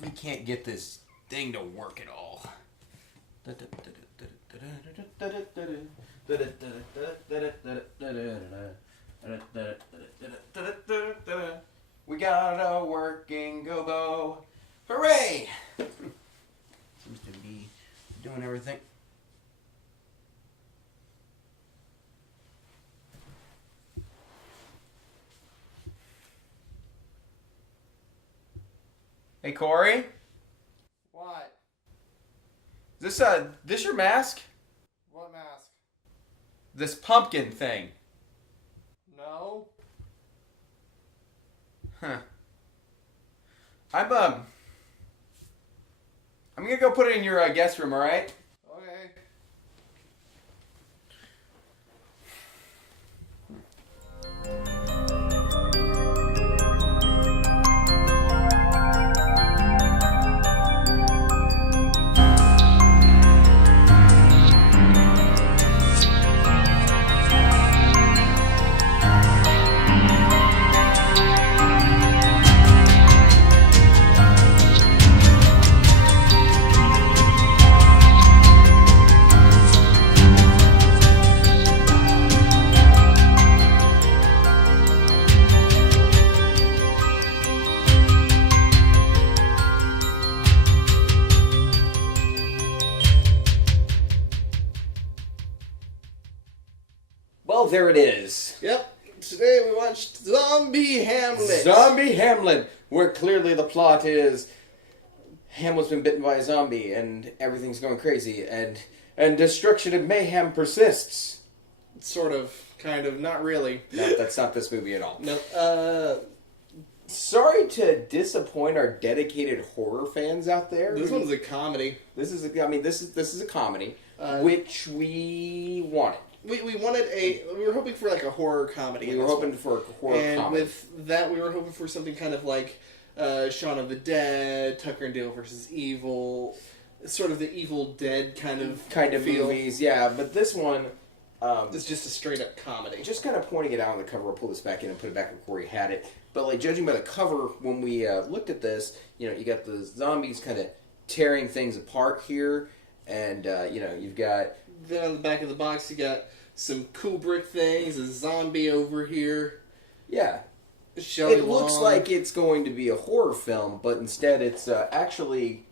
if we can't get this thing to work at all. We got a working gobo. Hooray! Seems to be doing everything. Hey, Cory? What? Is this your mask? What mask? This pumpkin thing. No. Huh. I'm gonna go put it in your guest room, alright? Okay. Well, there it is. Yep. Today we watched Zombie Hamlet. Zombie Hamlet, where clearly the plot is Hamlet's been bitten by a zombie and everything's going crazy and destruction and mayhem persists. Sort of. Kind of. Not really. No, that's not this movie at all. No. Sorry to disappoint our dedicated horror fans out there. This one's a comedy. This is a comedy, which we wanted. We wanted we were hoping for like a horror comedy. We were hoping for a horror and comedy. with that, we were hoping for something kind of like Shaun of the Dead, Tucker and Dale versus Evil, sort of the Evil Dead kind of feel. Movies, yeah. But this one, it's just a straight up comedy. Just kind of pointing it out on the cover. I'll pull this back in and put it back where Cory had it. But like judging by the cover, when we looked at this, you got the zombies kind of tearing things apart here, and you've got. Then on the back of the box, you got some Kubrick things, a zombie over here. Yeah. Shelley looks Long. like it's going to be a horror film, but instead it's actually...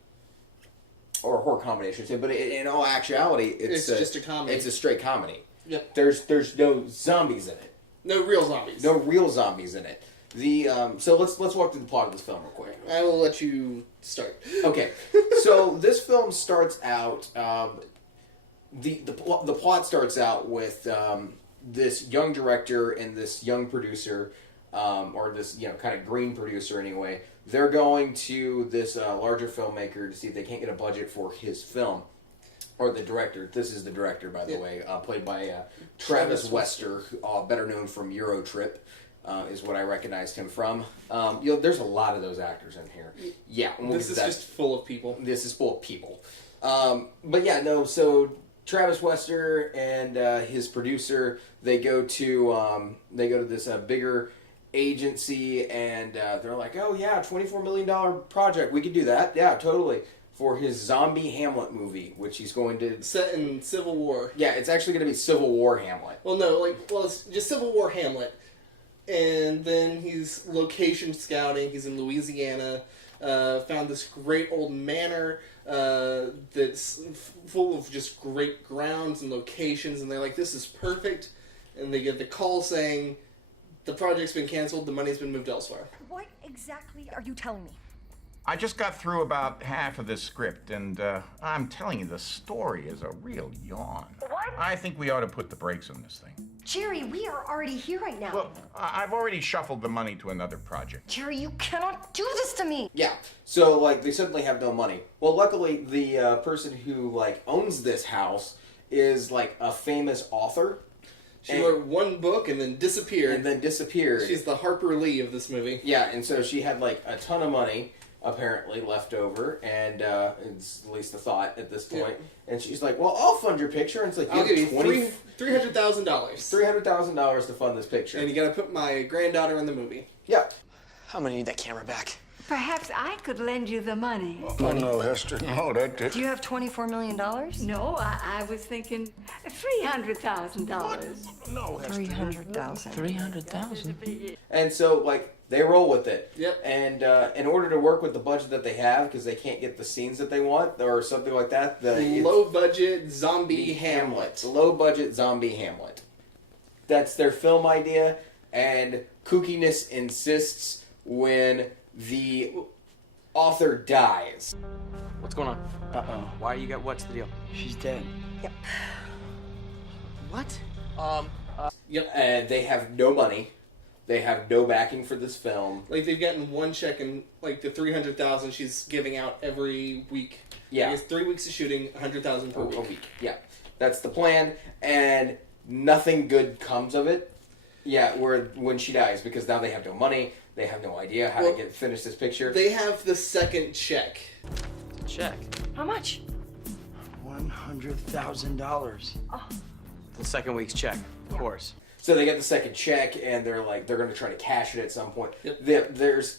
Or a horror comedy, I should say. But in all actuality, it's just a comedy. It's a straight comedy. Yep. There's no zombies in it. No real zombies. No real zombies in it. So let's walk through the plot of this film real quick. I will let you start. Okay. So this film starts out... The plot starts out with this young director and this young producer, or this kind of green producer anyway. They're going to this larger filmmaker to see if they can't get a budget for his film, or the director. This is the director, by the way, played by Travis Wester, better known from Eurotrip, is what I recognized him from. There's a lot of those actors in here. Yeah, this is just full of people. This is full of people. But yeah, no. So Travis Wester and his producer, they go to this bigger agency, and they're like, oh yeah, $24 million project, we could do that, yeah, totally, for his Zombie Hamlet movie, which he's going to set in Civil War. Yeah, it's actually going to be Civil War Hamlet. It's just Civil War Hamlet, and then he's location scouting. He's in Louisiana. Found this great old manor that's full of just great grounds and locations, and they're like, this is perfect. And they get the call saying, the project's been canceled, the money's been moved elsewhere. What exactly are you telling me? I just got through about half of this script, and I'm telling you, the story is a real yawn. What? I think we ought to put the brakes on this thing. Jerry, we are already here right now. Well, I've already shuffled the money to another project. Jerry, you cannot do this to me. Yeah, so they suddenly have no money. Well, luckily the person who owns this house is a famous author. She wrote one book and then disappeared. She's the Harper Lee of this movie. Yeah, and so she had a ton of money apparently left over, and it's at least the thought at this point. Yeah. And she's like, "Well, I'll fund your picture." And it's like, "I'll give you $300,000. $300,000 to fund this picture." And you got to put my granddaughter in the movie. Yeah. I'm gonna need that camera back. Perhaps I could lend you the money. Oh, no, Hester. No, that... Do you have $24 million? No, I was thinking $300,000. No, Hester. 300,000. 300,000. And so, like, they roll with it. Yep. And in order to work with the budget that they have, because they can't get the scenes that they want or something like that, the Low-budget zombie Hamlet. low-budget zombie Hamlet. That's their film idea, and kookiness insists when the author dies. What's going on? Uh-oh. Why you got? What's the deal? She's dead. Yep. What? Yep. And they have no money. They have no backing for this film. Like, they've gotten one check and, like, the $300,000 she's giving out every week. Yeah. Like, it's 3 weeks of shooting, $100,000 per A week. week. Yeah. That's the plan, and nothing good comes of it. Yeah, when she dies, because now they have no money, they have no idea how to finish this picture. They have the second check. Check. How much? $100,000. The second week's check, of course. So they get the second check, and they're going to try to cash it at some point. Yep. The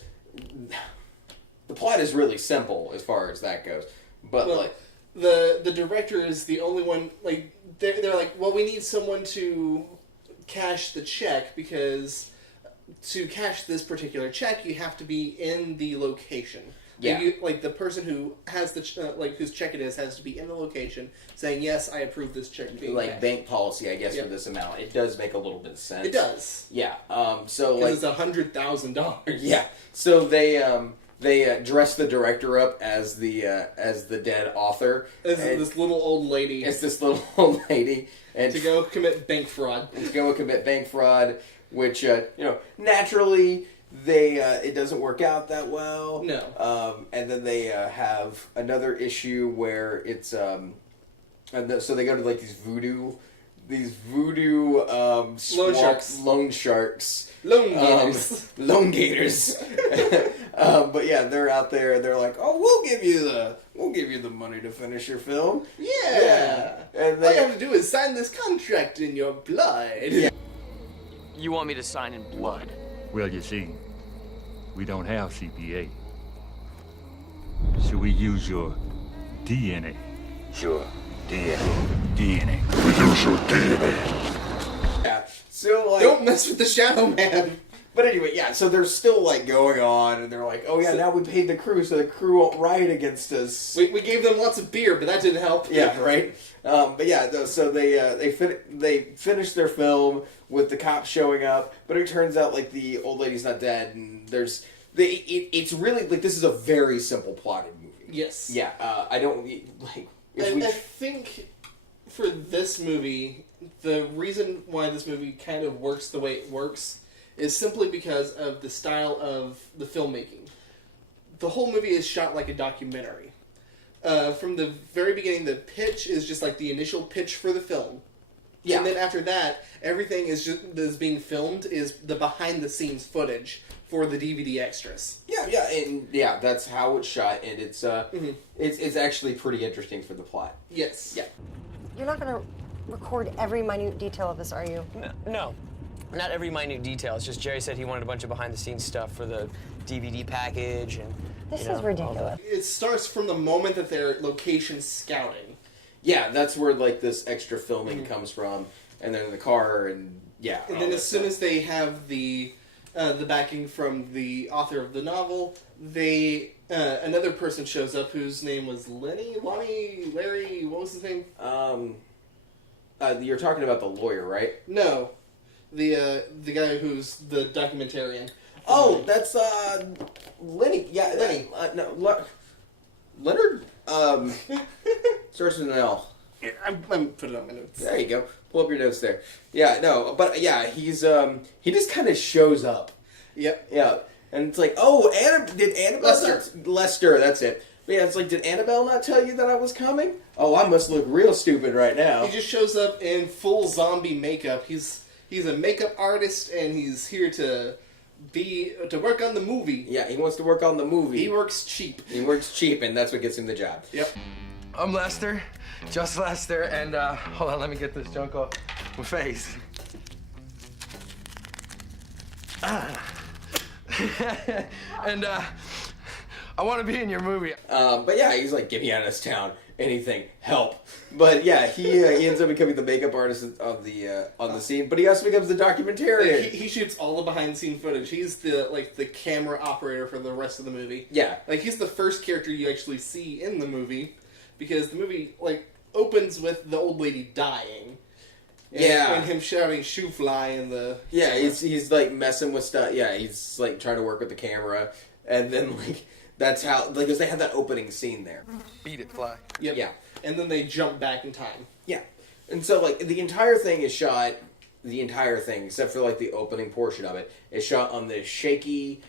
plot is really simple as far as that goes, but Well, like the director is the only one, like, they're like, well, we need someone to cash the check, because to cash this particular check, you have to be in the location. Yeah. Like, the person who has the whose check it is has to be in the location, saying, yes, I approve this check being like cashed. bank policy, I guess, Yep. for this amount. It does make a little bit of sense. It does. Yeah. So Because like it's $100,000. yeah. So they dress the director up as the dead author. This And this little old lady it's this little old lady, and to go commit bank fraud. to go commit bank fraud, which naturally it doesn't work out that well. No. And then they have another issue where it's so they go to like these voodoo sharks. loan sharks. Loan gators. Loan gators. But yeah, they're out there and they're like, "Oh, we'll give you the money to finish your film." Yeah. And All they you have to do is sign this contract in your blood. Yeah. You want me to sign in blood? Well, you see, we don't have CPA. So we use your DNA. Sure. DNA. DNA. We use your DNA. Yeah. So like, Don't mess with the Shadow Man. but anyway, yeah. So they're still like going on, and they're like, "Oh yeah, now we paid the crew, so the crew won't riot against us." We gave them lots of beer, but that didn't help. Yeah, right. But yeah, so they finish their film with the cops showing up, but it turns out like the old lady's not dead, and it's really like this is a very simple plotted movie. Yes. Yeah. I don't like. I think for this movie, the reason why this movie kind of works the way it works is simply because of the style of the filmmaking. The whole movie is shot like a documentary. From the very beginning, the pitch is just like the initial pitch for the film. Yeah. And then after that, everything that's being filmed is the behind-the-scenes footage for the DVD extras. Yeah, that's how it's shot, and it's actually pretty interesting for the plot. Yes. Yeah. You're not going to record every minute detail of this, are you? No, not every minute detail. It's just Jerry said he wanted a bunch of behind-the-scenes stuff for the DVD package, and This you know, is ridiculous. It starts from the moment that they're location scouting. Yeah, that's where like this extra filming comes from, and then in the car, and yeah. And then as soon as they have the backing from the author of the novel, they another person shows up whose name was Larry, what was his name? You're talking about the lawyer, right? No, the guy who's the documentarian. Oh, that's Lenny. Yeah, Lenny. Leonard. Starts with an L. I'm put it on my notes. There you go. Pull up your notes there. Yeah, no, but yeah, he's he just kind of shows up. Yep. Yeah, and it's like, oh, did Annabelle? Lester. Lester, that's it. But yeah, it's like, did Annabelle not tell you that I was coming? Oh, I must look real stupid right now. He just shows up in full zombie makeup. He's a makeup artist, and he's here to work on the movie. Yeah, he wants to work on the movie. He works cheap. He works cheap, and that's what gets him the job. Yep. I'm Lester, just Lester, and hold on, let me get this junk off my face. And I want to be in your movie. But yeah, he's like, get me out of this town. Anything, help. But yeah, he ends up becoming the makeup artist of the on the scene. But he also becomes the documentarian. He shoots all the behind the scene footage. He's the camera operator for the rest of the movie. Yeah, like he's the first character you actually see in the movie, because the movie opens with the old lady dying. And him shouting "shoo fly" in the he's like messing with stuff. Yeah, he's like trying to work with the camera, and then that's how because they have that opening scene there. Beat it, fly. Yep. Yeah, and then they jump back in time. Yeah, and so the entire thing is shot. The entire thing, except for the opening portion of it, is shot on this shaky,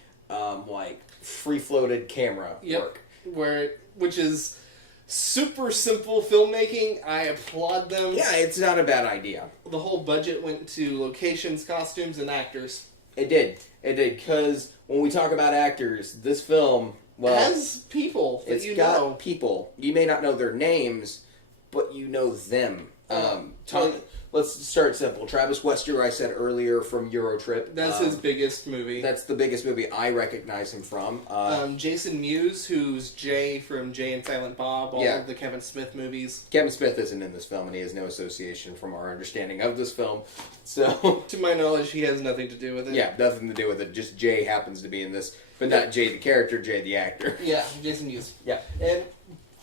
free-floated camera work. Which is super simple filmmaking. I applaud them. Yeah, it's not a bad idea. The whole budget went to locations, costumes, and actors. It did, because when we talk about actors, this film, has people that it's got people. You may not know their names, but you know them. Let's start simple. Travis Wester, I said earlier, from Eurotrip. That's his biggest movie. That's the biggest movie I recognize him from. Jason Mewes, who's Jay from Jay and Silent Bob, all of the Kevin Smith movies. Kevin Smith isn't in this film, and he has no association from our understanding of this film. So, to my knowledge, he has nothing to do with it. Yeah, nothing to do with it. Just Jay happens to be in this, but not Jay the character, Jay the actor. Yeah, Jason Mewes. Yeah. And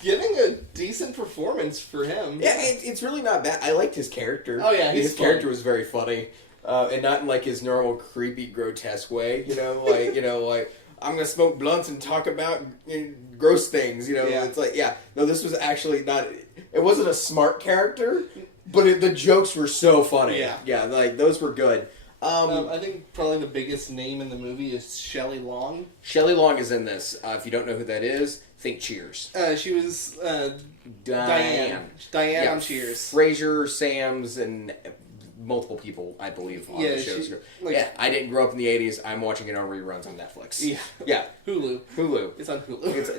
giving a decent performance for him. Yeah, it's really not bad. I liked his character. Oh yeah, his character was very funny, and not in his normal creepy, grotesque way. I'm gonna smoke blunts and talk about gross things. It's no, this was actually not. It wasn't a smart character, but the jokes were so funny. Yeah, those were good. I think probably the biggest name in the movie is Shelley Long. Shelley Long is in this. If you don't know who that is, think Cheers. She was Diane. Diane on Cheers. Frasier, Sam's, and multiple people, I believe, on the shows. I didn't grow up in the 80s. I'm watching it on reruns on Netflix. Yeah. Hulu. It's on Hulu.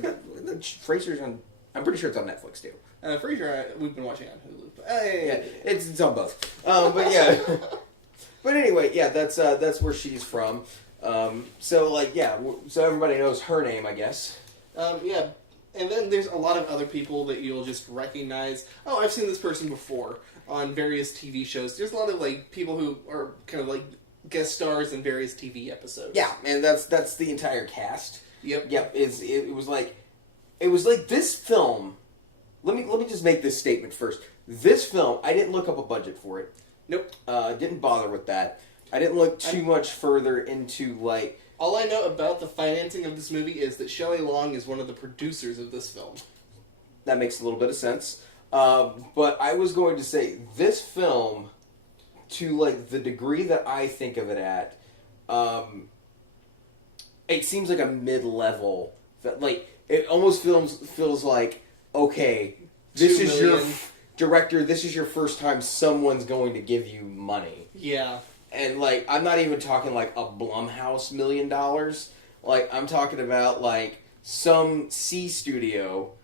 Frasier's on... I'm pretty sure it's on Netflix, too. Frasier, we've been watching on Hulu. It's on both. But yeah... But anyway, that's where she's from. So everybody knows her name, I guess. And then there's a lot of other people that you'll just recognize. Oh, I've seen this person before on various TV shows. There's a lot of people who are kind of guest stars in various TV episodes. Yeah, and that's the entire cast. Yep. It was like this film. Let me just make this statement first. This film, I didn't look up a budget for it. Nope. Didn't bother with that. I didn't look too much further into All I know about the financing of this movie is that Shelley Long is one of the producers of this film. That makes a little bit of sense. But I was going to say this film, to the degree that I think of it at, it seems like a mid-level. That it almost feels like, okay, this is your director, this is your first time someone's going to give you money. Yeah. And, I'm not even talking, a Blumhouse $1 million. I'm talking about, some C studio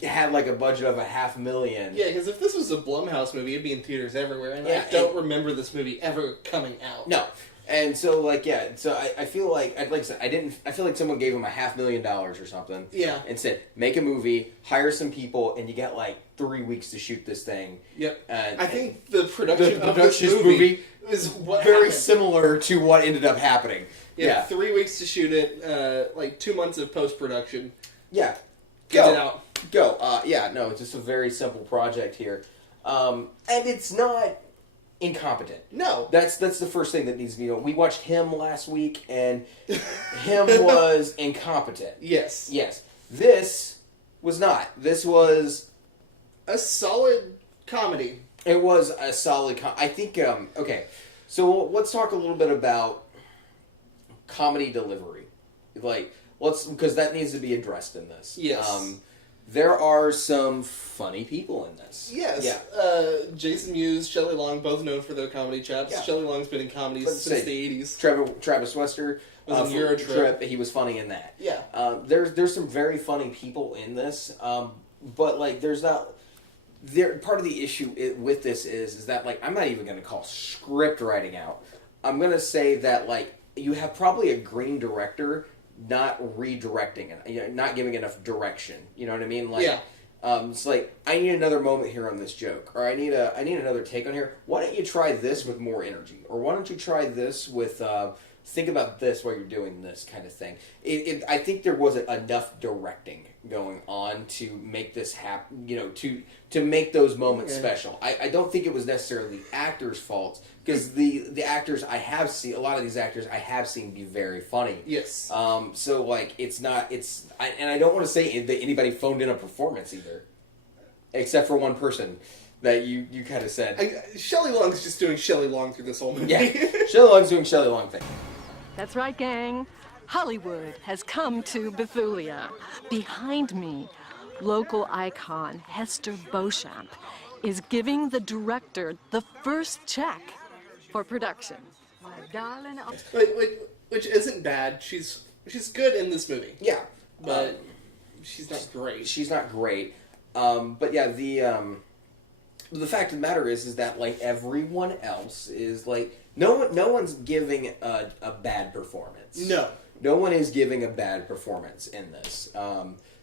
had, a budget of $500,000. Yeah, because if this was a Blumhouse movie, it'd be in theaters everywhere, and I don't remember this movie ever coming out. No. And so, so I feel like I said, I feel like someone gave him $500,000 or something. Yeah. And said, make a movie, hire some people, and you get 3 weeks to shoot this thing. Yep. And I think the production of this movie is what very happened. Similar to what ended up happening. Yeah. 3 weeks to shoot it, 2 months of post-production. Yeah. Get it out. Go. It's just a very simple project here. And it's not incompetent. No. That's the first thing that needs to be known. We watched Him last week, and Him was incompetent. Yes. Yes. This was not. This was a solid comedy. It was a solid I think, okay. So let's talk a little bit about comedy delivery. Because that needs to be addressed in this. Yes. There are some funny people in this. Yes. Yeah. Jason Mewes, Shelley Long, both known for their comedy chops. Yeah. Shelley Long's been in comedies since the 80s. Travis Wester was in Eurotrip. He was funny in that. Yeah. There's some very funny people in this, but there's not. Part of the issue with this is that I'm not even going to call script writing out. I'm going to say that you have probably a green director not redirecting it, you know, not giving enough direction. You know what I mean? Like, Yeah. It's like, I need another moment here on this joke, or I need another take on here. Why don't you try this with more energy, or why don't you try this with think about this while you're doing this kind of thing. I think there wasn't enough directing going on to make this happen. You know, to make those moments special. I don't think it was necessarily the actors' fault, because the actors I have seen, a lot of these actors I have seen be very funny. Yes. So like and I don't want to say that anybody phoned in a performance either, except for one person that you kind of said. Shelley Long's just doing Shelley Long through this whole movie. Yeah, Shelley Long's doing Shelley Long thing. That's right, gang. Hollywood has come to Bethulia. Behind me, local icon Hester Beauchamp is giving the director the first check for production. My darling. Which isn't bad. She's good in this movie. Yeah, but she's not great. She's not great. But yeah, the fact of the matter is that like everyone else is like no one's giving a bad performance. No one is giving a bad performance in this.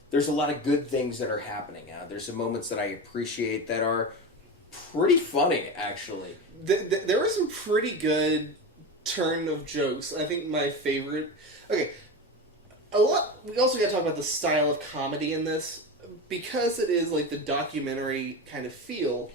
There's a lot of good things that are happening. There's some moments that I appreciate that are pretty funny, actually. There was some pretty good turn of jokes. I think my favorite... Okay, we also got to talk about the style of comedy in this. Because it is like the documentary kind of feel,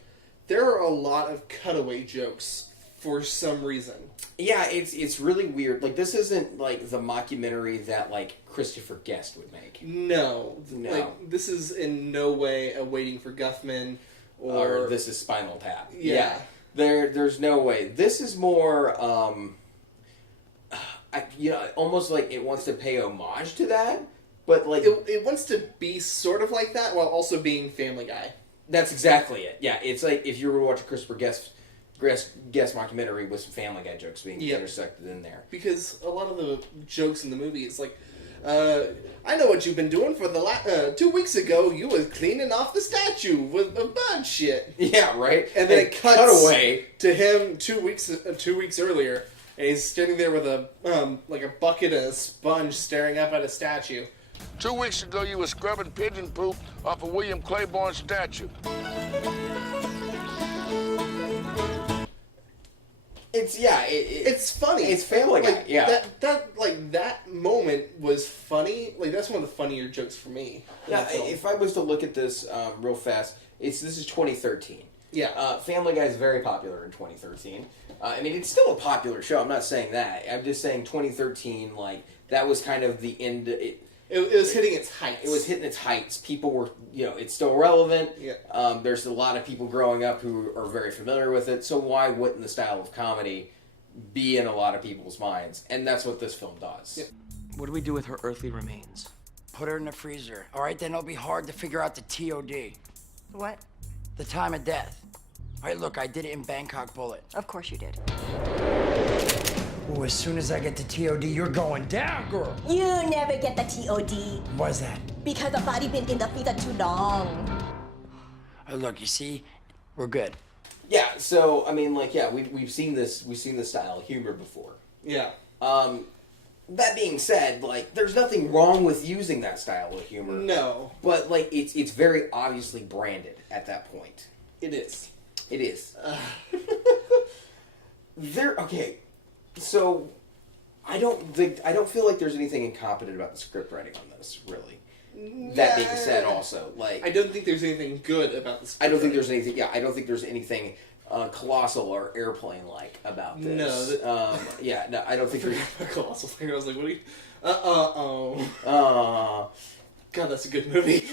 there are a lot of cutaway jokes for some reason. Yeah, it's really weird. Like, this isn't like the mockumentary that like Christopher Guest would make. No. Like, this is in no way a Waiting for Guffman or this is Spinal Tap. Yeah. There's no way. This is more almost like it wants to pay homage to that, but like it wants to be sort of like that while also being Family Guy. That's exactly it. Yeah, it's like if you were to watch a Christopher Guest mockumentary with some Family Guy jokes being intersected in there. Because a lot of the jokes in the movie, it's like, I know what you've been doing for the 2 weeks ago. You was cleaning off the statue with a bird shit. Yeah, right. And then it cuts away to him 2 weeks earlier, and he's standing there with a like a bucket and a sponge, staring up at a statue. 2 weeks ago, you were scrubbing pigeon poop off a William Claiborne statue. It's funny. It's Family Guy. Like, yeah, that moment was funny. Like that's one of the funnier jokes for me. Yeah, if I was to look at this real fast, this is 2013. Yeah, Family Guy is very popular in 2013. I mean, it's still a popular show. I'm not saying that. I'm just saying 2013. Like that was kind of the end. It was hitting its heights. It was hitting its heights. People were, it's still relevant. Yeah. There's a lot of people growing up who are very familiar with it. So why wouldn't the style of comedy be in a lot of people's minds? And that's what this film does. Yeah. What do we do with her earthly remains? Put her in the freezer. All right, then it'll be hard to figure out the TOD. What? The time of death. All right, look, I did it in Bangkok Bullet. Of course you did. Oh, as soon as I get the TOD, you're going down, girl. You never get the TOD. Why's that? Because the body been in the freezer too long. Look, you see, we're good. Yeah. So I mean, like, yeah, we've seen this style of humor before. Yeah. That being said, like, there's nothing wrong with using that style of humor. No. But like, it's very obviously branded at that point. It is. It is. Okay. So, I don't feel like there's anything incompetent about the script writing on this, really. That being said, also, like, I don't think there's anything good about the script. I don't think there's anything. Yeah, I don't think there's anything colossal or airplane-like about this. No. No, I don't think there's colossal thing. I was like, what are you? God, that's a good movie.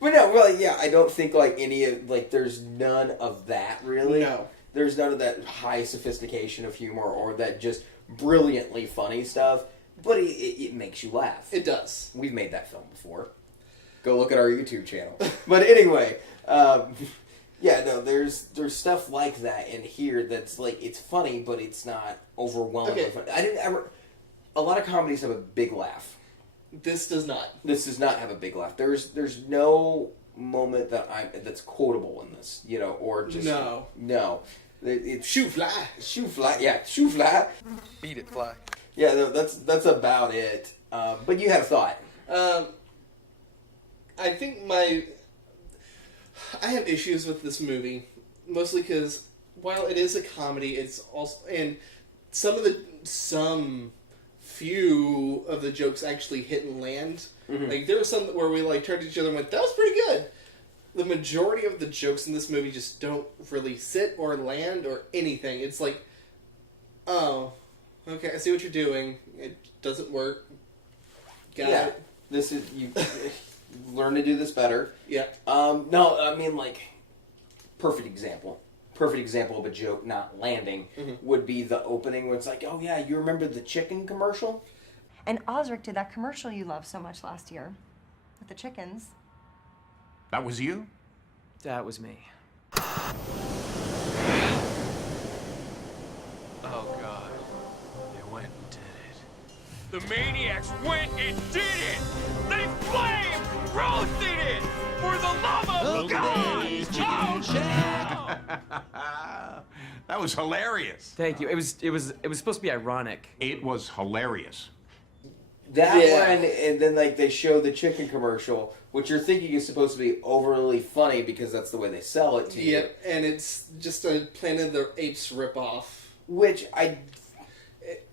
But no, really, yeah, I don't think like any of there's none of that really. No. There's none of that high sophistication of humor or that just brilliantly funny stuff, but it makes you laugh. It does. We've made that film before. Go look at our YouTube channel. But anyway, there's stuff like that in here that's like, it's funny, but it's not overwhelmingly funny. A lot of comedies have a big laugh. This does not. This does not have a big laugh. There's no moment that's quotable in this, or just no. It's shoe fly. Yeah, shoe fly. Beat it, fly. Yeah, no, that's about it. But you had a thought. I think I have issues with this movie, mostly because while it is a comedy, it's also, and some few of the jokes actually hit and land. Mm-hmm. Like there were some where we like turned to each other and went, "That was pretty good." The majority of the jokes in this movie just don't really sit or land or anything. It's like, oh, okay, I see what you're doing. It doesn't work. Got it. This is you learn to do this better. Yeah. No, I mean like perfect example of a joke not landing would be the opening where it's like, oh yeah, you remember the chicken commercial? And Osric did that commercial you loved so much last year with the chickens. That was you? That was me. Oh, God. They went and did it. The maniacs went and did it! They flame roasted it! For the love of God! That was hilarious. Thank you. It was supposed to be ironic. It was hilarious. That one, and then like they show the chicken commercial, which you're thinking is supposed to be overly funny because that's the way they sell it to you. Yeah, and it's just a Planet of the Apes ripoff. Which I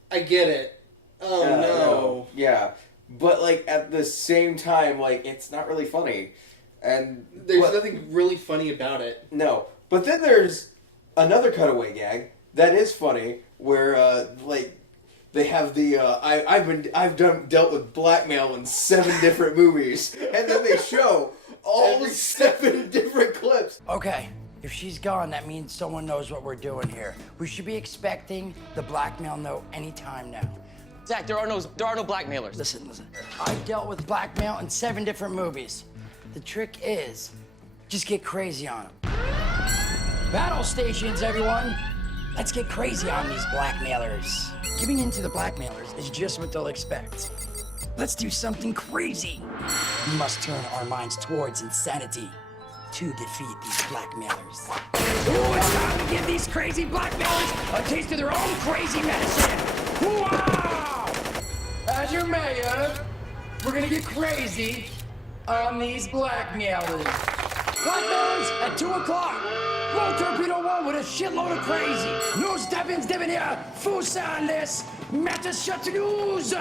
get it. Oh no. Yeah, but like at the same time, like it's not really funny, and there's nothing really funny about it. No, but then there's another cutaway gag that is funny, where like. They have the I've dealt with blackmail in 7 different movies, and then they show all 7 different clips. Okay, if she's gone, that means someone knows what we're doing here. We should be expecting the blackmail note anytime now. Zach, there are no blackmailers. Listen. I've dealt with blackmail in 7 different movies. The trick is, just get crazy on them. Battle stations, everyone. Let's get crazy on these blackmailers. Giving in to the blackmailers is just what they'll expect. Let's do something crazy. We must turn our minds towards insanity to defeat these blackmailers. Ooh, it's time to give these crazy blackmailers a taste of their own crazy medicine. Wow! As your mayor, we're gonna get crazy on these blackmailers. Blackmailers at 2 o'clock. Roll Torpedo 1 with a shitload of crazy. No Stebbins, Devanir, Fusandes, Matashatnews.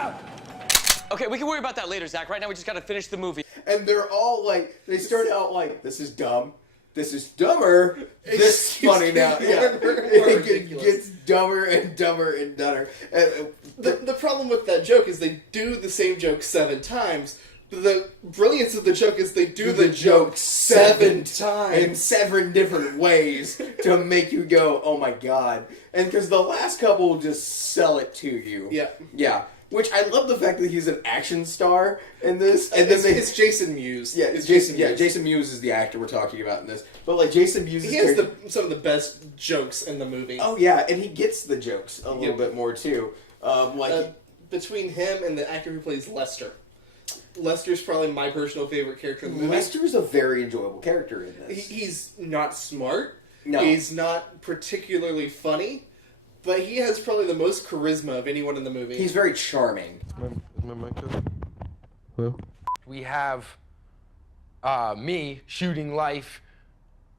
Okay, we can worry about that later, Zach. Right now, we just gotta finish the movie. And they're all like, they start out like, this is dumb. This is dumber. This funny now. Yeah. It gets dumber and dumber and dumber. The problem with that joke is they do the same joke 7 times. The brilliance of the joke is they do the joke 7 times. In 7 different ways to make you go, oh my god. And because the last couple will just sell it to you. Yeah. Yeah. Which I love the fact that he's an action star in this. And then it's Jason Mewes. Yeah, it's Jason Mewes. Yeah, Jason Mewes is the actor we're talking about in this. But like Jason Mewes he has some of the best jokes in the movie. Oh yeah, and he gets the jokes a little bit more too. Between him and the actor who plays Lester. Lester's probably my personal favorite character in the movie. Lester's a very enjoyable character in this. He's not smart. No. He's not particularly funny. But he has probably the most charisma of anyone in the movie. He's very charming. Hello? We have me shooting life,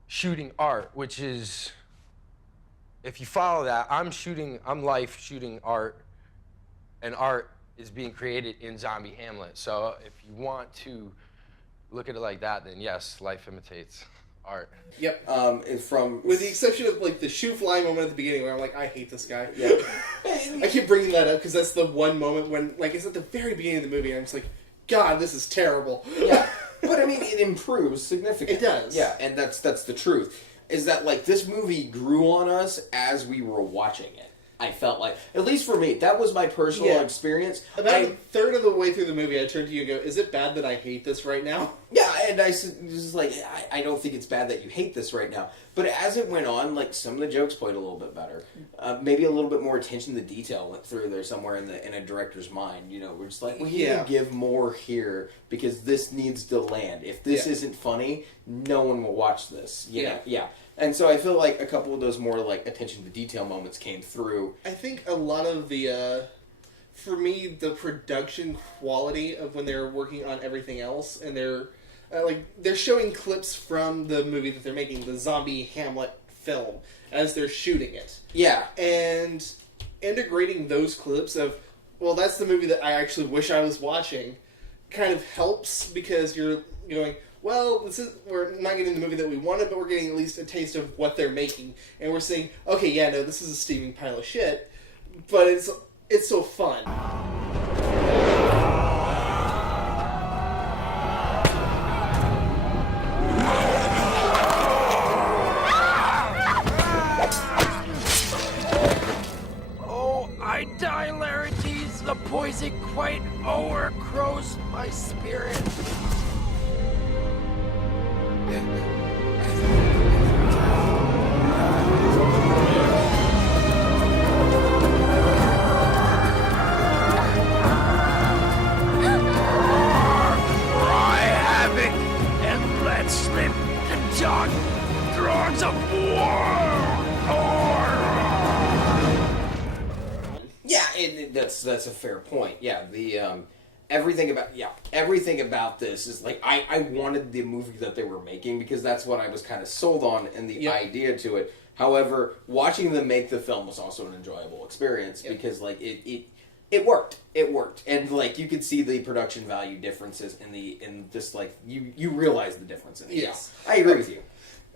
shooting art, which is, if you follow that, I'm life shooting art, and art is being created in zombie Hamlet. So if you want to look at it like that, then yes, life imitates art. Yep. From with the exception of like the shoe flying moment at the beginning, where I'm like, I hate this guy. Yeah. I keep bringing that up because that's the one moment when, like, it's at the very beginning of the movie, and I'm just like, God, this is terrible. Yeah. But I mean, it improves significantly. It does. Yeah, and that's the truth. Is that like this movie grew on us as we were watching it. I felt like, at least for me, that was my personal experience. About a third of the way through the movie, I turned to you and go, is it bad that I hate this right now? Yeah, and I was like, I don't think it's bad that you hate this right now. But as it went on, like, some of the jokes played a little bit better. Maybe a little bit more attention to detail went through there somewhere in a director's mind. You know, we're just like, we need to give more here because this needs to land. If this isn't funny, no one will watch this. You know? Yeah. And so I feel like a couple of those more like attention to detail moments came through. I think a lot of the for me, the production quality of when they're working on everything else, and they're showing clips from the movie that they're making, the zombie Hamlet film, as they're shooting it. Yeah. And integrating those clips of, well, that's the movie that I actually wish I was watching, kind of helps, because you're going, well, we're not getting the movie that we wanted, but we're getting at least a taste of what they're making. And we're saying, okay, yeah, no, this is a steaming pile of shit, but it's so fun. Oh, I die, Larites. The poison quite o'ercrows my spirit. Slip the dark throes of war. Yeah, that's a fair point. Yeah, the everything about this is like I wanted the movie that they were making, because that's what I was kind of sold on, and the idea to it. However, watching them make the film was also an enjoyable experience, because like it worked. It worked, and like you could see the production value differences in this. Like you realize the difference in it. Yes, yeah. I agree with you.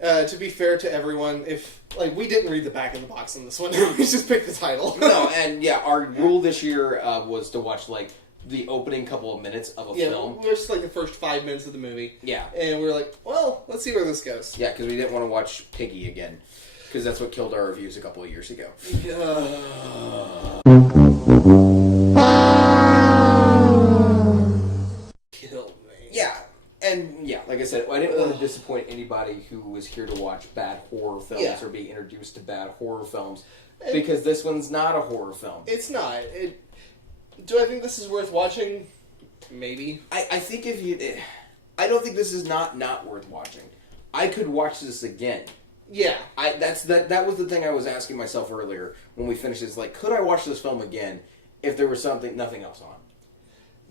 To be fair to everyone, if like we didn't read the back of the box on this one, we just picked the title. No, and yeah, our rule this year was to watch like the opening couple of minutes of a film. Yeah, just like the first 5 minutes of the movie. Yeah, and we were like, well, let's see where this goes. Yeah, because we didn't want to watch Piggy again, because that's what killed our reviews a couple of years ago. Killed me. Yeah, and yeah, like I said, I didn't want to disappoint anybody who was here to watch bad horror films or be introduced to bad horror films, because this one's not a horror film. It's not. Do I think this is worth watching? Maybe. I think if you... I don't think this is not worth watching. I could watch this again. Yeah. That was the thing I was asking myself earlier when we finished this. Like, could I watch this film again if there was nothing else on?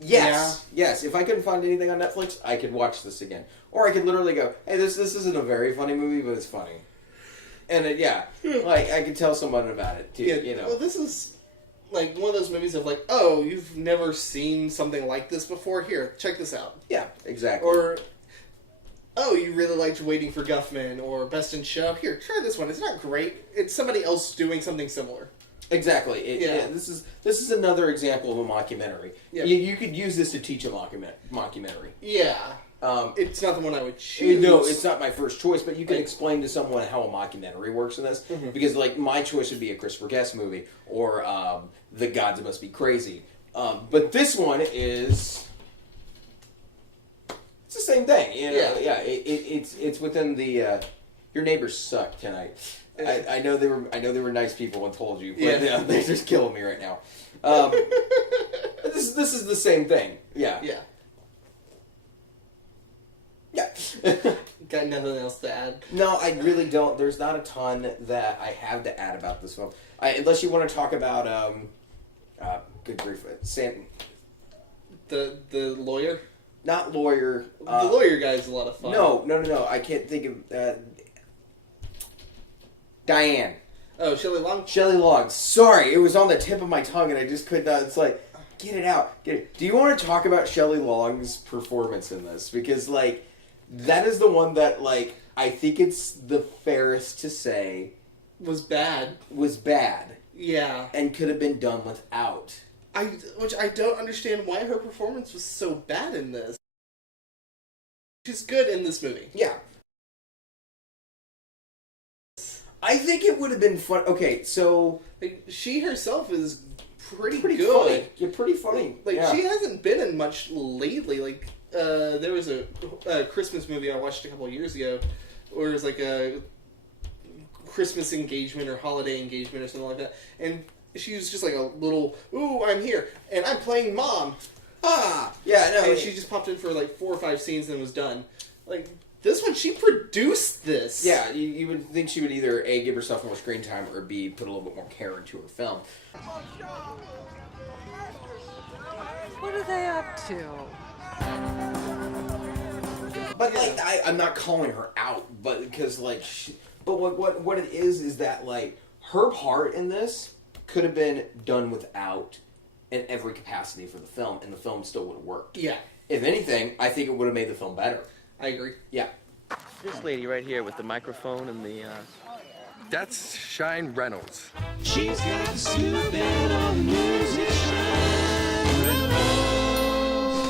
Yes. Yeah. Yes. If I couldn't find anything on Netflix, I could watch this again. Or I could literally go, hey, this isn't a very funny movie, but it's funny. And like, I could tell someone about it, too, you know. Well, this is... like one of those movies of like, oh, you've never seen something like this before? Here, check this out. Yeah, exactly. Or, oh, you really liked Waiting for Guffman or Best in Show? Here, try this one. It's not great. It's somebody else doing something similar. Exactly. This is another example of a mockumentary. Yeah. You could use this to teach a mockumentary. Yeah. It's not the one I would choose. No, it's not my first choice, but you can explain to someone how a mockumentary works in this. Mm-hmm. Because, like, my choice would be a Christopher Guest movie or The Gods Must Be Crazy. But this one is... it's the same thing. You know? Yeah. It's within the... your neighbors suck tonight. I know they were nice people and told you, but they're just killing me right now. This is the same thing. Yeah. Yeah. Yeah. Got nothing else to add? No, I really don't. There's not a ton that I have to add about this film. Unless you want to talk about, good grief, Sam... The lawyer? Not lawyer. The lawyer guy's a lot of fun. No. I can't think of... Diane. Oh, Shelley Long? Shelley Long. Sorry, it was on the tip of my tongue and I just could not... It's like, get it out. Get it. Do you want to talk about Shelley Long's performance in this? Because, like... that is the one that, like, I think it's the fairest to say... Was bad. Yeah. And could have been done without. Which I don't understand why her performance was so bad in this. She's good in this movie. Yeah. I think it would have been fun... Okay, so... like, she herself is pretty good. Funny. You're pretty funny. Like, she hasn't been in much lately. Like, there was a Christmas movie I watched a couple of years ago where it was like a Christmas engagement or holiday engagement or something like that. And she was just like a little, ooh, I'm here. And I'm playing mom. Ah! Yeah, no. And she just popped in for like 4 or 5 scenes and was done. Like, This one, she produced this. Yeah, you would think she would either A, give herself more screen time, or B, put a little bit more care into her film. What are they up to? But like, I'm not calling her out, but because like, but what it is that like her part in this could have been done without in every capacity for the film, and the film still would have worked. Yeah. If anything, I think it would have made the film better. I agree. Yeah. This lady right here with the microphone and the, That's Shine Reynolds. She's got the scoop and all the music.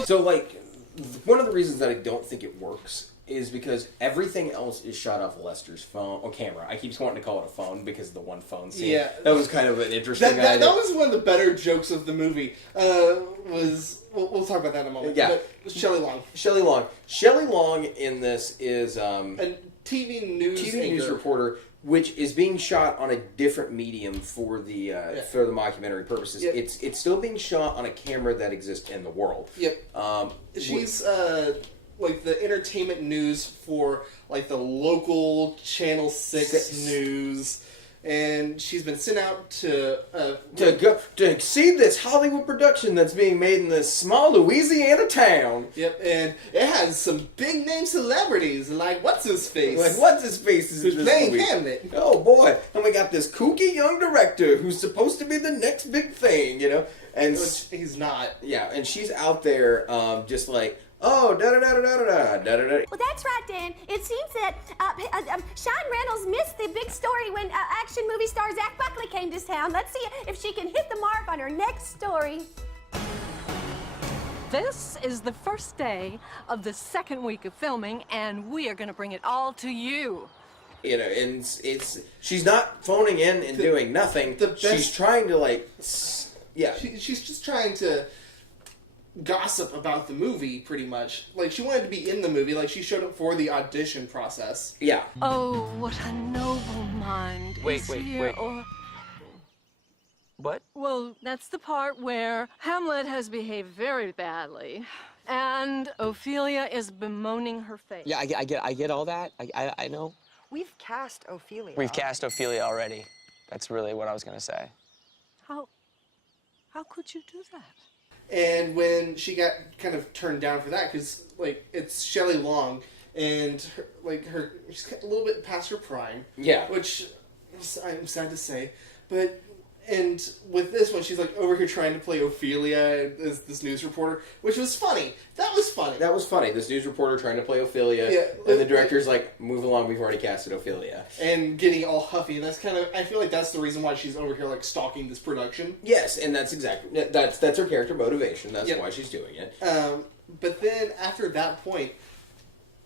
So like, one of the reasons that I don't think it works is because everything else is shot off Lester's phone or camera. I keep wanting to call it a phone because of the one phone scene. Yeah. That was kind of an interesting idea. That was one of the better jokes of the movie. We'll talk about that in a moment. Yeah. But Shelley Long. Shelley Long in this is a TV news reporter, which is being shot on a different medium for the mockumentary purposes. Yep. It's still being shot on a camera that exists in the world. Yep. She's like the entertainment news for like the local Channel 6 news. And she's been sent out to see this Hollywood production that's being made in this small Louisiana town. Yep, and it has some big name celebrities like what's his face? Who's playing Hamlet? Oh boy! And we got this kooky young director who's supposed to be the next big thing, you know, and which he's not. Yeah, and she's out there, just like. Oh, da-da-da-da-da-da-da-da-da. Well, that's right, Dan. It seems that Shine Reynolds missed the big story when action movie star Zach Buckley came to town. Let's see if she can hit the mark on her next story. This is the first day of the second week of filming, and we are going to bring it all to you. You know, and she's not phoning in and doing nothing. She's trying to, like, yeah. She's just trying to gossip about the movie, pretty much. Like, she wanted to be in the movie. Like, she showed up for the audition process. Yeah. Oh, what a noble mind is here. Or... What? Well, that's the part where Hamlet has behaved very badly, and Ophelia is bemoaning her fate. Yeah, I get all that. I know. We've cast Ophelia. We've cast Ophelia already. That's really what I was gonna say. How could you do that? And when she got kind of turned down for that, because, like, it's Shelley Long, and, she's a little bit past her prime. Yeah. Which I'm sad to say. But, and with this one, she's, like, over here trying to play Ophelia as this news reporter, which was funny. That was funny. This news reporter trying to play Ophelia, Yeah, and the director's like, move along, we've already casted Ophelia. And getting all huffy, and that's kind of, I feel like that's the reason why she's over here, like, stalking this production. Yes, and that's exactly, that's her character motivation. That's why she's doing it. But then, after that point,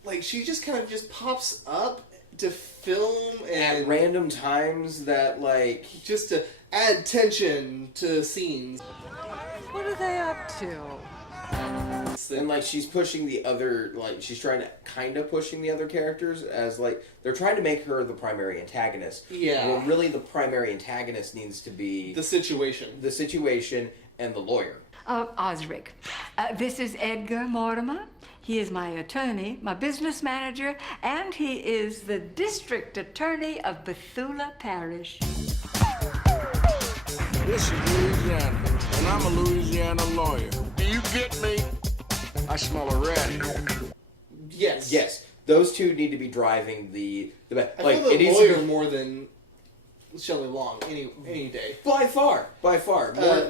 like, she just kind of just pops up to film and... At random times that, like... Just to add tension to scenes. What are they up to? And, like, she's pushing the other, like, she's trying to kind of pushing the other characters as, like, they're trying to make her the primary antagonist. Yeah. Well, really, the primary antagonist needs to be... The situation and the lawyer. Osric, this is Edgar Mortimer. He is my attorney, my business manager, and he is the district attorney of Bethula Parish. This is Louisiana, and I'm a Louisiana lawyer. Do you get me? I smell a rat. Yes. Those two need to be driving the I feel the lawyer more than Shelley Long any day. By far.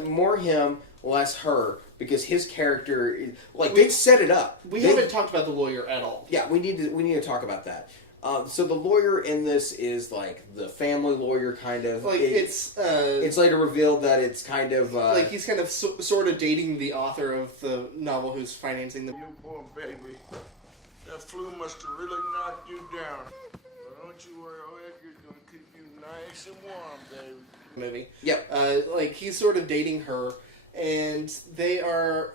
More him, less her, because his character, like, they set it up. We haven't talked about the lawyer at all. Yeah, we need to talk about that. So the lawyer in this is like the family lawyer kind of. Like it's later revealed that it's kind of like he's kind of sort of dating the author of the novel who's financing the. You poor baby, that flu must have really knocked you down. Well, don't you worry, Edgar's gonna keep you nice and warm, baby. Movie. Yep. Like he's sort of dating her, and they are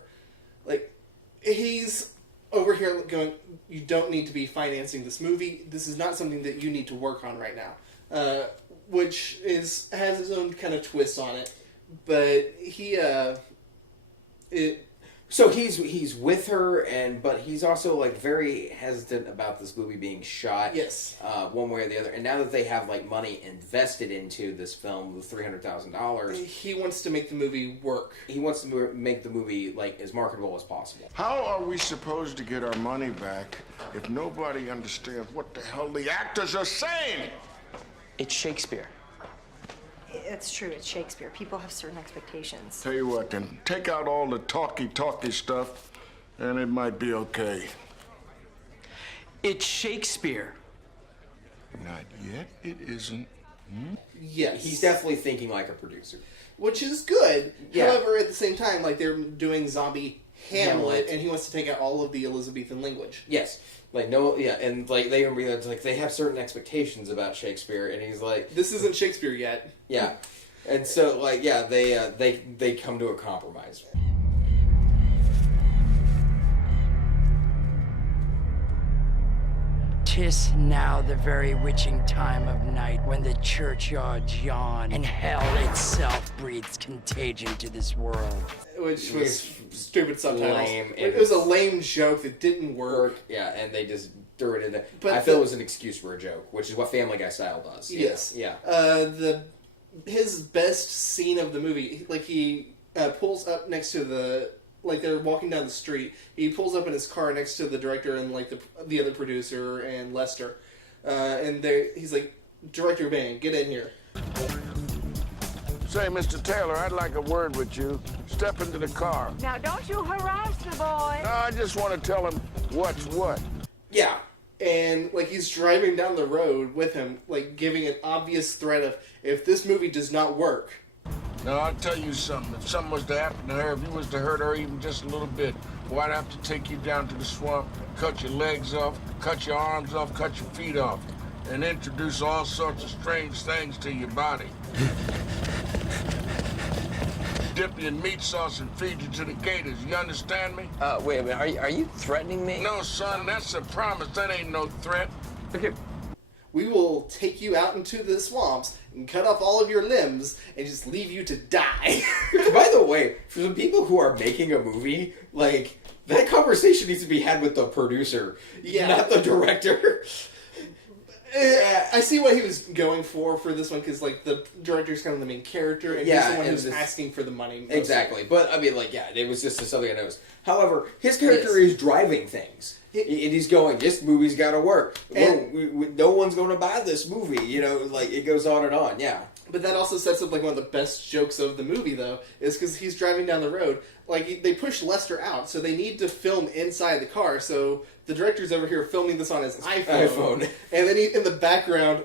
like he's over here going, you don't need to be financing this movie. This is not something that you need to work on right now. Which has its own kind of twist on it. But he, So he's with her, but he's also like very hesitant about this movie being shot. Yes. One way or the other. And now that they have like money invested into this film with $300,000, he wants to make the movie work. He wants to make the movie like as marketable as possible. How are we supposed to get our money back if nobody understands what the hell the actors are saying? It's Shakespeare. It's true, it's Shakespeare. People have certain expectations. Tell you what, then, take out all the talky stuff, and it might be okay. It's Shakespeare. Not yet, it isn't. Yes. He's definitely thinking like a producer. Which is good. Yeah. However, at the same time, like, they're doing zombie Hamlet, and he wants to take out all of the Elizabethan language. Yes. Like, no, yeah, and, like, they realize, like, they have certain expectations about Shakespeare, and he's like... This isn't Shakespeare yet. Yeah. And so, like, yeah, they come to a compromise. "'Tis now the very witching time of night, when the churchyards yawn, and hell itself breathes contagion to this world." Which was stupid subtitles. Lame. It was a lame joke that didn't work. Yeah, and they just threw it in there. But I feel it was an excuse for a joke, which is what Family Guy style does. Yes. Yeah. His best scene of the movie, like, he pulls up next to the... Like, they're walking down the street. He pulls up in his car next to the director and, like, the other producer and Lester. And he's like, "Director Bang, get in here." Say, Mr. Taylor, I'd like a word with you. Step into the car. Now, don't you harass the boy. No, I just want to tell him what's what. Yeah. And, like, he's driving down the road with him, like, giving an obvious threat of, if this movie does not work... Now, I'll tell you something. If something was to happen to her, if you was to hurt her even just a little bit, well, I'd have to take you down to the swamp, cut your legs off, cut your arms off, cut your feet off, and introduce all sorts of strange things to your body. Dip you in meat sauce and feed you to the gators. You understand me? Wait a minute. Are you threatening me? No, son. That's a promise. That ain't no threat. Okay. We will take you out into the swamps and cut off all of your limbs and just leave you to die. By the way, for the people who are making a movie, like, that conversation needs to be had with the producer, not the director. I see what he was going for this one, because, like, the director's kind of the main character, and he's the one who's asking for the money. Mostly. Exactly. But, I mean, like, yeah, it was just something I noticed. However, his character is driving things. And he's going, this movie's got to work. No one's going to buy this movie. You know, like, it goes on and on, yeah. But that also sets up, like, one of the best jokes of the movie, though, is because he's driving down the road. Like, they push Lester out, so they need to film inside the car, so the director's over here filming this on his iPhone. And then in the background...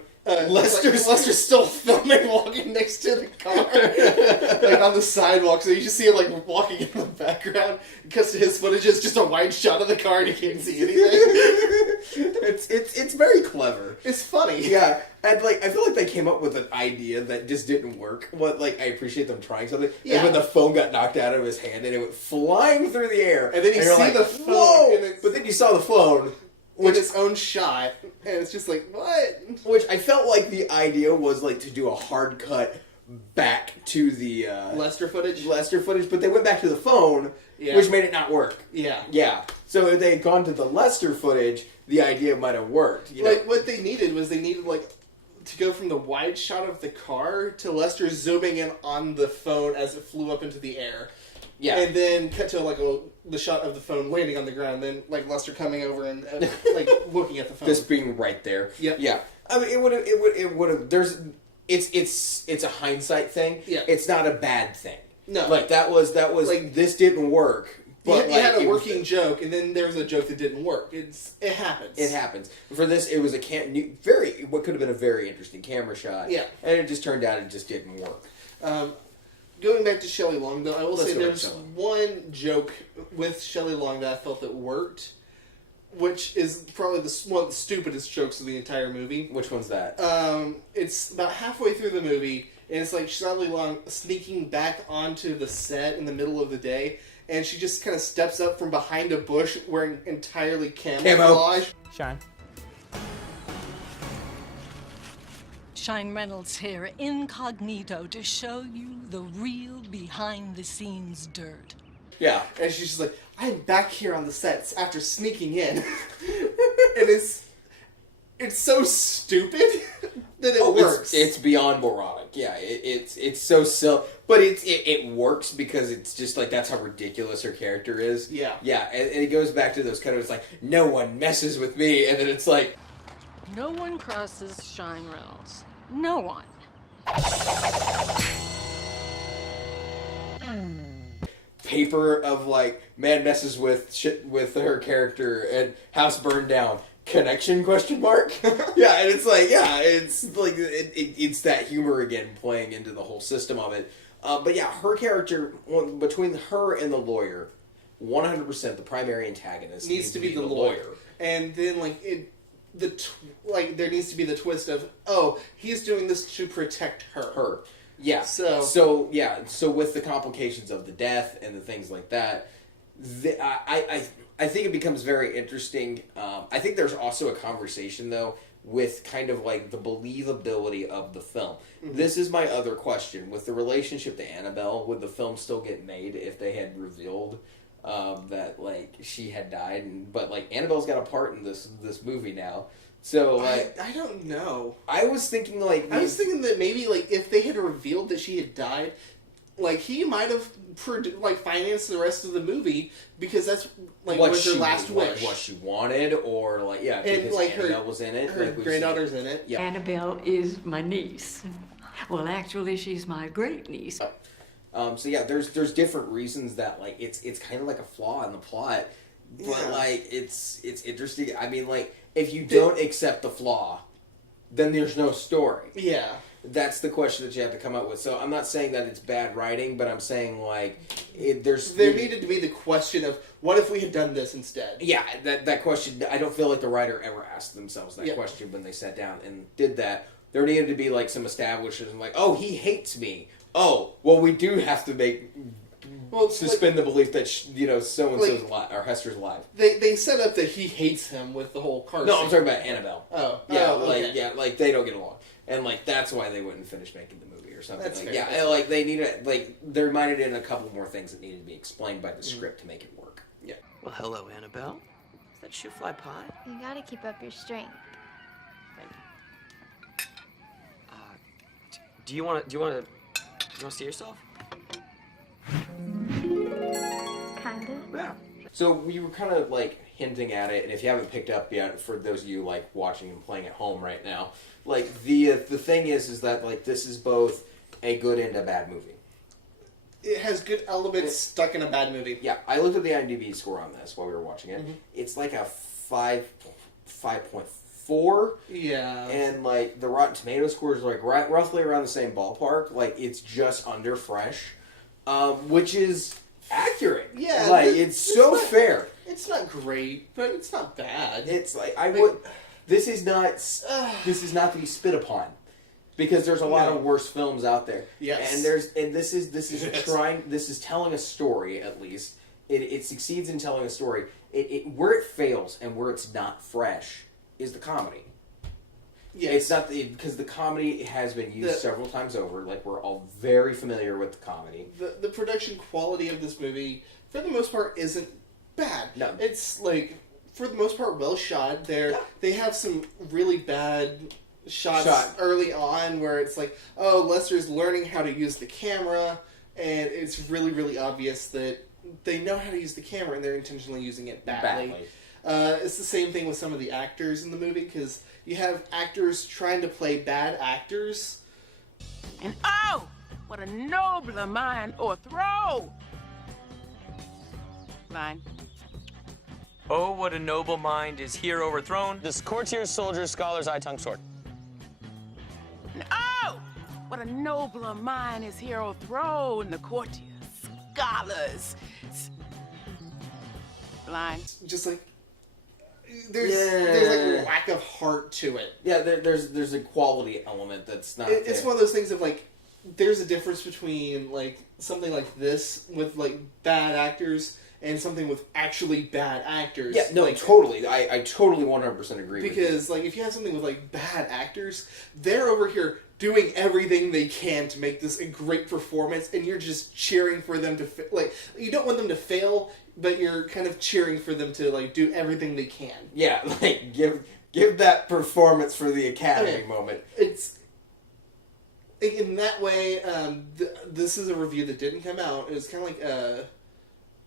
Lester's still filming, walking next to the car, like on the sidewalk. So you just see him like walking in the background. Because his footage is just a wide shot of the car, and you can't see anything. It's very clever. It's funny. Yeah, and like I feel like they came up with an idea that just didn't work. But like I appreciate them trying something. Yeah. And when the phone got knocked out of his hand and it went flying through the air, and then you see like, the phone, whoa! But then you saw the phone. With its own shot, and it's just like, what? Which I felt like the idea was like to do a hard cut back to the Lester footage, but they went back to the phone, which made it not work. Yeah. So if they had gone to the Lester footage, the idea might have worked. You know? Like what they needed was like to go from the wide shot of the car to Lester zooming in on the phone as it flew up into the air. Yeah. And then cut to like the shot of the phone landing on the ground, then like Lester coming over and like looking at the phone. Just being right there. Yep. Yeah. I mean, it would have. It's a hindsight thing. Yeah. It's not a bad thing. No. Like that was like this didn't work. But you had a working joke, and then there was a joke that didn't work. It happens. It happens. For this, it was what could have been a very interesting camera shot. Yeah. And it just turned out it just didn't work. Going back to Shelley Long, though, I will Let's say go there's one joke with Shelley Long that I felt that worked, which is probably one of the stupidest jokes of the entire movie. Which one's that? It's about halfway through the movie, and it's like Shelley Long sneaking back onto the set in the middle of the day, and she just kind of steps up from behind a bush wearing entirely camouflage. Shine. Shine Reynolds here, incognito, to show you the real behind-the-scenes dirt. Yeah. And she's just like, I'm back here on the sets after sneaking in. And it's so stupid that it works. It's beyond moronic. Yeah, it's so silly, but it works because it's just like that's how ridiculous her character is. Yeah. Yeah, and it goes back to those kind of, it's like, no one messes with me, and then it's like, No one crosses Shine Reynolds. No one. paper of like, man messes with shit with her character and house burned down. Connection ? Yeah, and it's like, yeah, it's like it's that humor again playing into the whole system of it. But yeah, her character, between her and the lawyer, 100% the primary antagonist needs to be the lawyer. And then there needs to be the twist of, oh, he's doing this to protect her. Yeah. So with the complications of the death and the things like that, I think it becomes very interesting. I think there's also a conversation, though, with kind of like the believability of the film. Mm-hmm. This is my other question. With the relationship to Annabelle, would the film still get made if they had revealed that, like, she had died? But, like, Annabelle's got a part in this movie now. So, like... I don't know. I was thinking, like... I was thinking that maybe, like, if they had revealed that she had died... Like, he might have, financed the rest of the movie, because that's, like, was her last wish. Like, what she wanted, or, like, yeah, because and, like, Annabelle was in it. Her granddaughter's in it. Yeah. Annabelle is my niece. Well, actually, she's my great niece. So, yeah, there's different reasons that, like, it's kind of like a flaw in the plot, but, like, it's interesting. I mean, like, if you don't accept the flaw, then there's no story. Yeah. That's the question that you have to come up with. So I'm not saying that it's bad writing, but I'm saying, like, there needed to be the question of, what if we had done this instead? Yeah, that question, I don't feel like the writer ever asked themselves that question when they sat down and did that. There needed to be, like, some establishments, like, oh, he hates me. Oh, well, we do have to suspend the belief that, so-and-so's alive, or Hester's alive. They set up that he hates him with the whole car scene. I'm talking about Annabelle. Oh. Yeah, Okay. like, they don't get along. And, like, that's why they wouldn't finish making the movie or something. That's like, fair. yeah, like, they needed, like, there might have been a couple more things that needed to be explained by the script to make it work. Yeah. Well, hello, Annabelle. Is that shoe fly pie? You gotta keep up your strength. Do you want to see yourself? Kinda. Yeah. So we were kind of, like, hinting at it, and if you haven't picked up yet, for those of you, like, watching and playing at home right now, like, the thing is that, like, this is both a good and a bad movie. It has good elements stuck in a bad movie. Yeah, I looked at the IMDb score on this while we were watching it. Mm-hmm. It's like a 5.4. Yeah. And, like, the Rotten Tomatoes score is, like, roughly around the same ballpark. Like, it's just under fresh, which is accurate. Yeah. Like, it's so fair. It's not great, but it's not bad. It's like, this is not to be spit upon, because there's a lot of worse films out there. Yes. And this is telling a story, at least. It succeeds in telling a story. Where it fails and where it's not fresh is the comedy. Yes. It's not because the comedy has been used several times over. Like, we're all very familiar with the comedy. The production quality of this movie, for the most part, isn't bad. No. It's, like, for the most part, well shot. They have some really bad shots early on where it's like, oh, Lester's learning how to use the camera, and it's really, really obvious that they know how to use the camera and they're intentionally using it badly. It's the same thing with some of the actors in the movie, because you have actors trying to play bad actors. And oh, what a nobler mind o'erthrow! Line. Oh, what a noble mind is here overthrown. This courtier, soldier, scholar's eye, tongue, sword. And oh, what a nobler mind is here o'erthrown. The courtiers, scholars. Line. Just like, there's like a lack of heart to it. Yeah, there's a quality element that's not. It's one of those things of, like, there's a difference between, like, something like this with, like, bad actors and something with actually bad actors. Yeah, no, like, totally. I totally 100% agree with you. Because, like, if you have something with, like, bad actors, they're over here doing everything they can to make this a great performance, and you're just cheering for them to like. You don't want them to fail, but you're kind of cheering for them to like do everything they can. Yeah, like give that performance for the Academy moment. It's in that way. This is a review that didn't come out. It was kind of like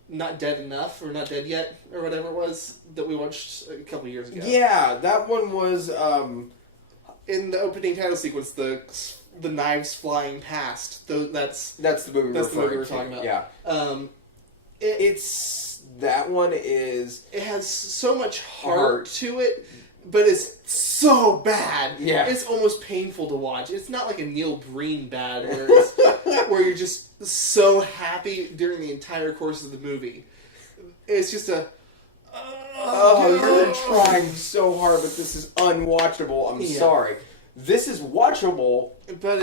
Not Dead Enough or Not Dead Yet or whatever it was that we watched a couple years ago. Yeah, that one was in the opening title sequence, the knives flying past. That's the movie. That's the movie we're talking about. Yeah. It's that one is. It has so much heart to it, but it's so bad. Yeah. It's almost painful to watch. It's not like a Neil Breen bad where you're just so happy during the entire course of the movie. It's just a. You're trying so hard, but this is unwatchable. I'm sorry. This is watchable, but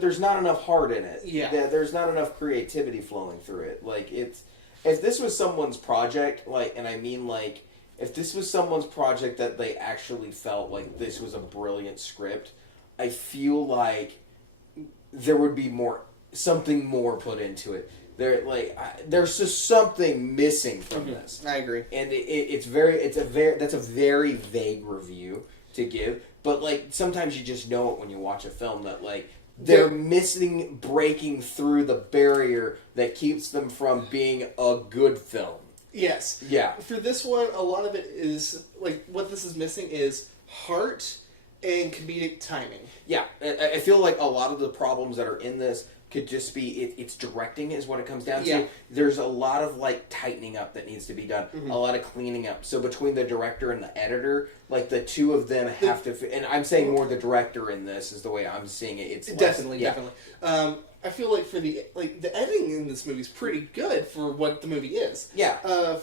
there's not enough heart in it. Yeah. There's not enough creativity flowing through it. Like if this was someone's project, and I mean if this was someone's project that they actually felt like this was a brilliant script, I feel like there would be something more put into it. There's just something missing from this. I agree, and that's a very vague review to give. But sometimes you just know it when you watch a film that they're breaking through the barrier that keeps them from being a good film. Yes. Yeah. For this one, a lot of it is what this is missing is heart and comedic timing. Yeah, I feel like a lot of the problems that are in this could just be it's directing is what it comes down to. Yeah. There's a lot of tightening up that needs to be done, Mhm. a lot of cleaning up. So between the director and the editor, the two of them have to. And I'm saying more the director in this is the way I'm seeing it. It's Definitely. I feel like for the editing in this movie is pretty good for what the movie is. Yeah.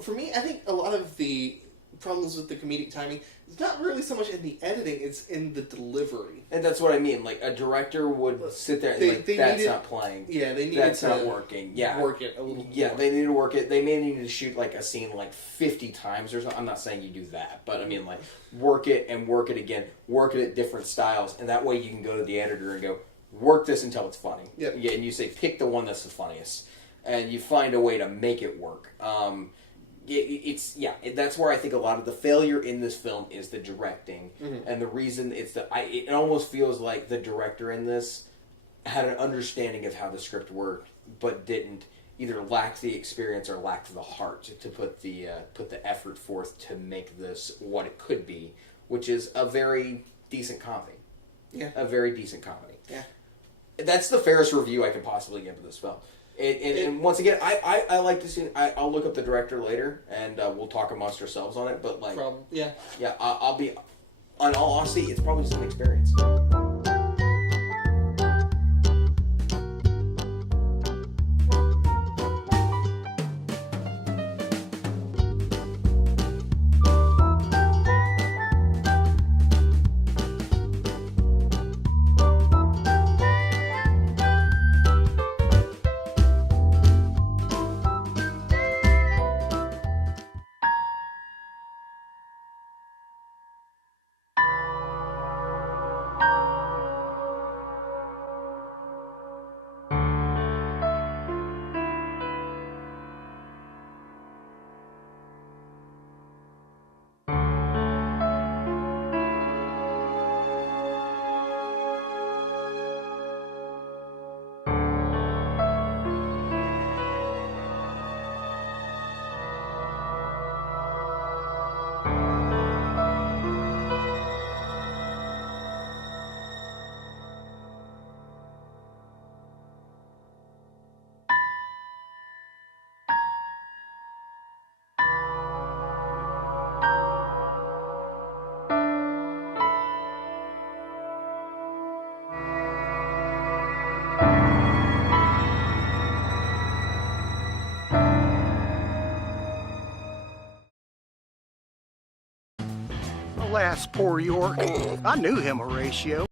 For me, I think a lot of the problems with the comedic timing is not really so much in the editing; it's in the delivery. And that's what I mean. A director would sit there and that's not playing. Yeah, they needed that's to not working. Yeah, work it a little. Yeah, more. they need to work it. They may need to shoot a scene 50 times or something. I'm not saying you do that, but I mean work it and work it again, work it at different styles, and that way you can go to the editor and go work this until it's funny. Yep. Yeah, and you say pick the one that's the funniest, and you find a way to make it work. That's where I think a lot of the failure in this film is the directing, and the reason it almost feels like the director in this had an understanding of how the script worked, but didn't either lack the experience or lack the heart to put the effort forth to make this what it could be, which is a very decent comedy. Yeah, a very decent comedy. Yeah, that's the fairest review I could possibly give of this film. And once again, I like to see. I'll look up the director later, and we'll talk amongst ourselves on it. But I'll be. In all honesty, it's probably just an experience. Alas, poor York. I knew him, Horatio.